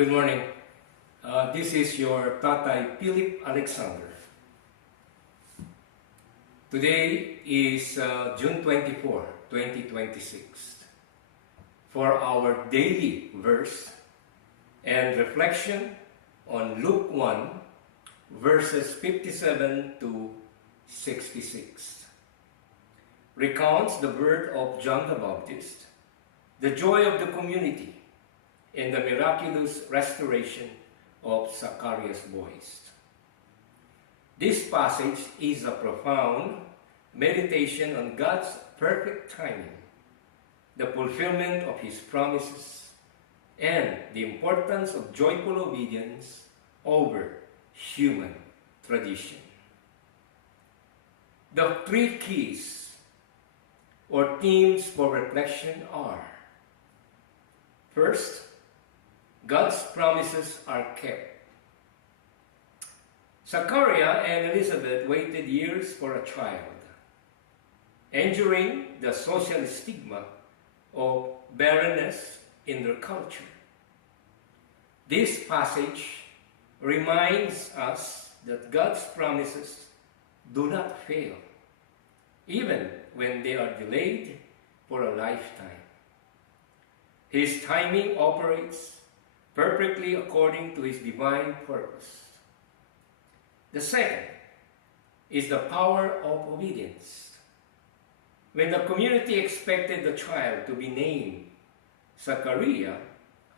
Good morning. This is your Tatay Philip Alexander. Today is June 24, 2026. For our daily verse and reflection on Luke 1, verses 57 to 66. Recounts the birth of John the Baptist, the joy of the community, and the miraculous restoration of Zacharias' voice. This passage is a profound meditation on God's perfect timing, the fulfillment of His promises, and the importance of joyful obedience over human tradition. The three keys or themes for reflection are: first, God's promises are kept. Zachariah and Elizabeth waited years for a child, enduring the social stigma of barrenness in their culture. This passage reminds us that God's promises do not fail, even when they are delayed for a lifetime. His timing operates perfectly according to His divine purpose. The second is the power of obedience. When the community expected the child to be named Zachariah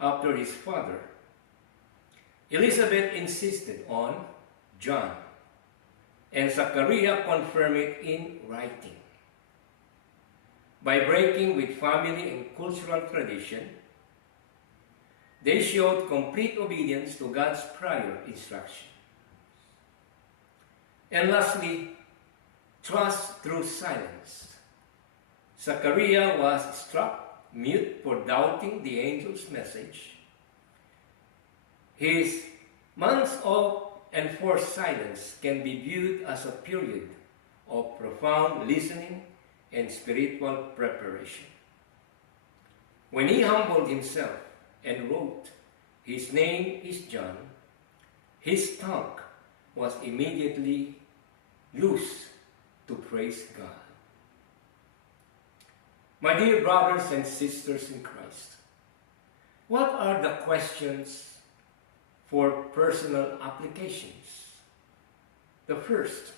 after his father, Elizabeth insisted on John, and Zachariah confirmed it in writing. By breaking with family and cultural tradition, they showed complete obedience to God's prior instruction. And lastly, trust through silence. Zachariah was struck mute for doubting the angel's message. His months of enforced silence can be viewed as a period of profound listening and spiritual preparation. When he humbled himself and wrote, "His name is John," his tongue was immediately loose to praise God. My dear brothers and sisters in Christ, what are the questions for personal applications? The first,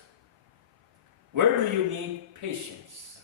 where do you need patience?